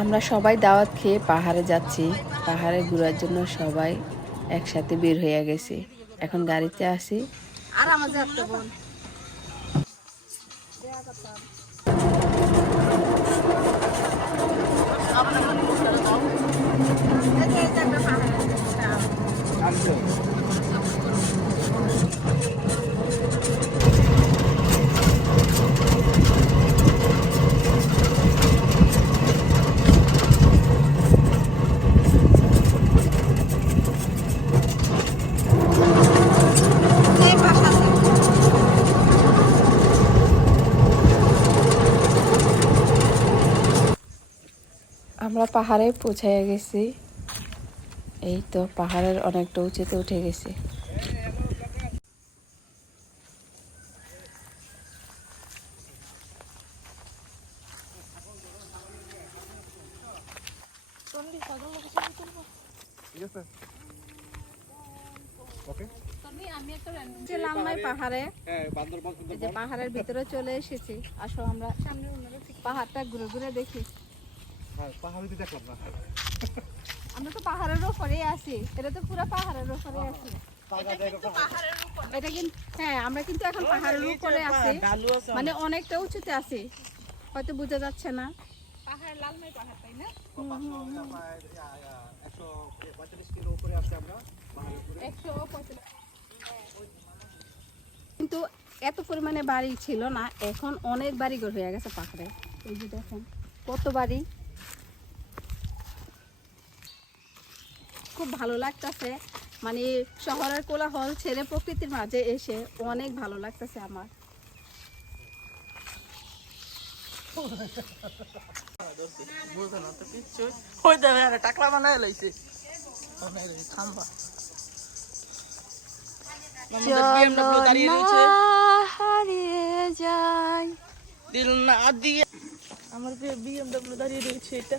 আমরা সবাই দাওয়াত খেয়ে পাহাড়ে যাচ্ছি। পাহাড়ে ঘোরার জন্য সবাই একসাথে বের হয়ে গেছি। এখন গাড়িতে আসি। আর আমাদের একটা বোন আমরা পাহাড়ে পৌঁছে গেছি। এই তো পাহাড়ের অনেকটা উঁচুতে উঠে গেছি। পাহাড়ের ভিতরে চলে এসেছি। আসো আমরা পাহাড়টা ঘুরে ঘুরে দেখি। আমরা তো পাহাড়ের উপরে আছি। এটা তো পুরো পাহাড়ের উপরে আছি। এটা কিন্তু হ্যাঁ, আমরা কিন্তু এখন পাহাড়ের উপরে আছি, মানে অনেকটা উঁচুতে আছি, হয়তো বোঝা যাচ্ছে না। পাহাড় লালমাই পাহাড়, তাই না? 145 কিলো উপরে আছি আমরা। 145। কিন্তু এত পরিমাণে বাড়ি ছিল না, এখন অনেক বাড়িঘর হয়ে গেছে পাহাড়ে। এই যে দেখেন কত বাড়ি, খুব ভালো লাগতেছে। মানে শহরের কোলাহল ছেড়ে প্রকৃতির মাঝে এসে অনেক ভালো লাগতেছে আমার। টাকলা বানায় লইছে খাম্বা। হারিয়ে যাই দিল না দিয়ে আমার বিএমডব্লিউ দাঁড়িয়ে রয়েছে। এটা